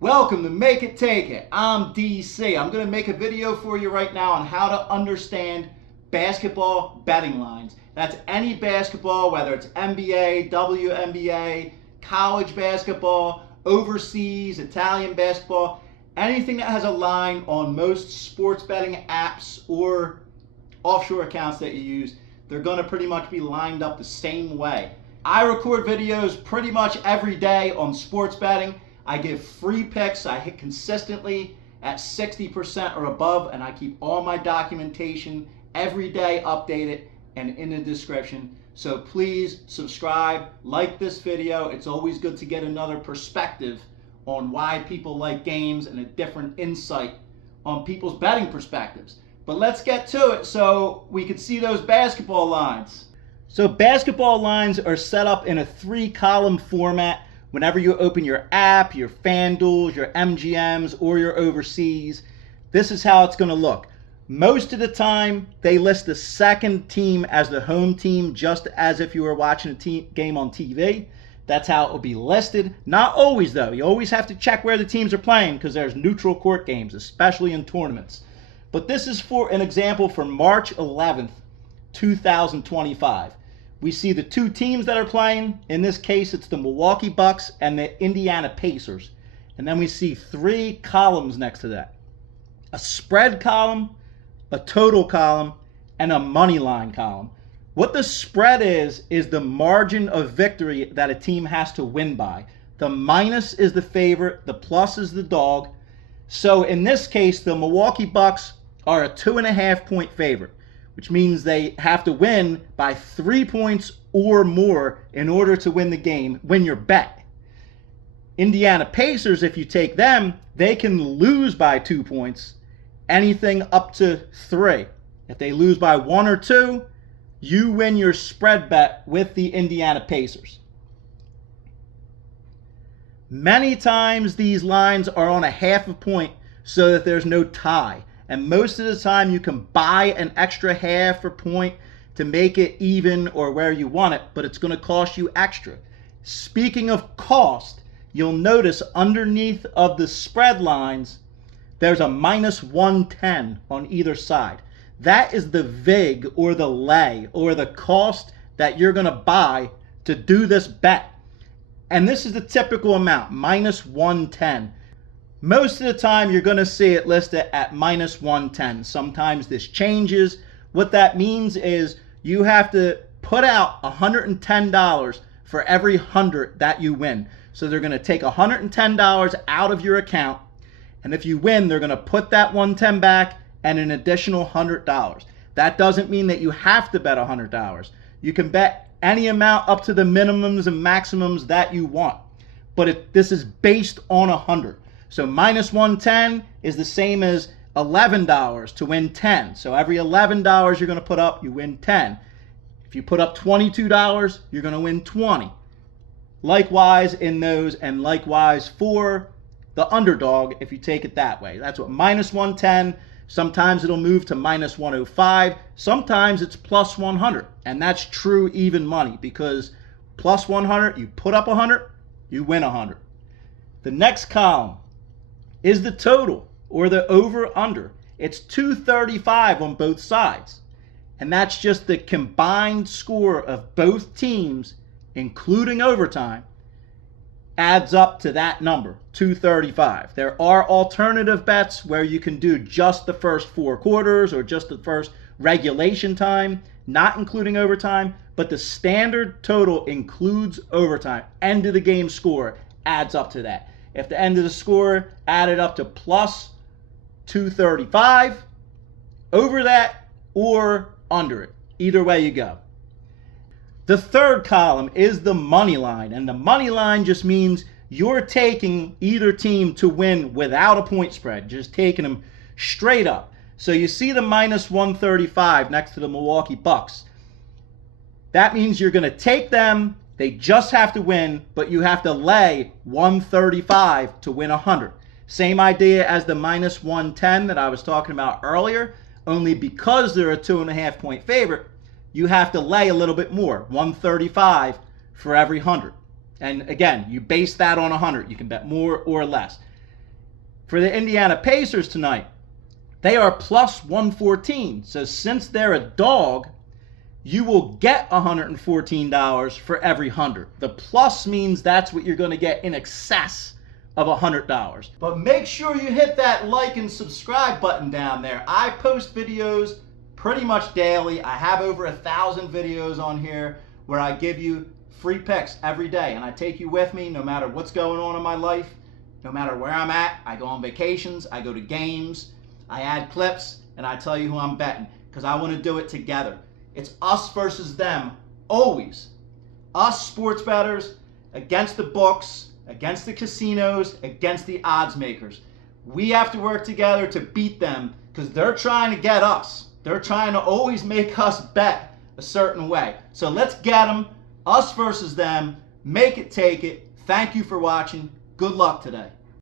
Welcome to Make It Take It. I'm DC. I'm going to make a video for you right now on how to understand basketball betting lines. That's any basketball, whether it's NBA, WNBA, college basketball, overseas, Italian basketball, anything that has a line on most sports betting apps or offshore accounts that you use. They're going to pretty much be lined up the same way. I record videos pretty much every day on sports betting. I give free picks. I hit consistently at 60% or above, and I keep all my documentation every day updated and in the description. So please subscribe, like this video. It's always good to get another perspective on why people like games and a different insight on people's betting perspectives. But let's get to it so we can see those basketball lines. So basketball lines are set up in a 3-column format. Whenever you open your app, your FanDuels, your MGMs, or your overseas, this is how it's going to look. Most of the time, they list the second team as the home team, just as if you were watching a game on TV. That's how it will be listed. Not always, though. You always have to check where the teams are playing because there's neutral court games, especially in tournaments. But this is for an example for March 11th, 2025. We see the two teams that are playing. In this case, it's the Milwaukee Bucks and the Indiana Pacers. And then we see 3 columns next to that. A spread column, a total column, and a money line column. What the spread is the margin of victory that a team has to win by. The minus is the favorite, the plus is the dog. So in this case, the Milwaukee Bucks are a 2.5-point favorite, which means they have to win by 3 points or more in order to win the game, win your bet. Indiana Pacers, if you take them, they can lose by 2 points, anything up to 3. If they lose by 1 or 2, you win your spread bet with the Indiana Pacers. Many times these lines are on a 0.5 point so that there's no tie. And most of the time you can buy an extra 0.5 point to make it even or where you want it, but it's going to cost you extra. Speaking of cost, you'll notice underneath of the spread lines, there's a minus 110 on either side. That is the vig or the lay or the cost that you're going to buy to do this bet. And this is the typical amount, minus 110. Most of the time, you're going to see it listed at minus 110. Sometimes this changes. What that means is you have to put out $110 for every 100 that you win. So they're going to take $110 out of your account. And if you win, they're going to put that 110 back and an additional $100. That doesn't mean that you have to bet $100. You can bet any amount up to the minimums and maximums that you want. But this is based on 100. So minus 110 is the same as $11 to win 10. So every $11 you're going to put up, you win 10. If you put up $22, you're going to win 20. Likewise in those, and likewise for the underdog if you take it that way. That's what minus 110. Sometimes it'll move to minus 105. Sometimes it's plus 100. And that's true even money because plus 100, you put up 100, you win 100. The next column is the total or the over-under. It's 235 on both sides. And that's just the combined score of both teams, including overtime, adds up to that number, 235. There are alternative bets where you can do just the first 4 quarters or just the first regulation time, not including overtime, but the standard total includes overtime. End of the game score adds up to that. If the end of the score added up to plus 235, over that or under it. Either way you go. The third column is the money line. And the money line just means you're taking either team to win without a point spread. Just taking them straight up. So you see the minus 135 next to the Milwaukee Bucks. That means you're going to take them. They just have to win, but you have to lay 135 to win 100. Same idea as the minus 110 that I was talking about earlier, only because they're a 2.5 point favorite, you have to lay a little bit more, 135 for every 100. And again, you base that on 100. You can bet more or less. For the Indiana Pacers tonight, they are plus 114. So since they're a dog, you will get $114 for every 100. The plus means that's what you're going to get in excess of $100. But make sure you hit that like and subscribe button down there. I post videos pretty much daily. I have over 1,000 videos on here where I give you free picks every day, and I take you with me no matter what's going on in my life, no matter where I'm at. I go on vacations, I go to games, I add clips, and I tell you who I'm betting, because I want to do it together. It's us versus them, always. Us sports bettors against the books, against the casinos, against the odds makers. We have to work together to beat them, because they're trying to get us. They're trying to always make us bet a certain way. So let's get them, us versus them. Make it, take it. Thank you for watching. Good luck today.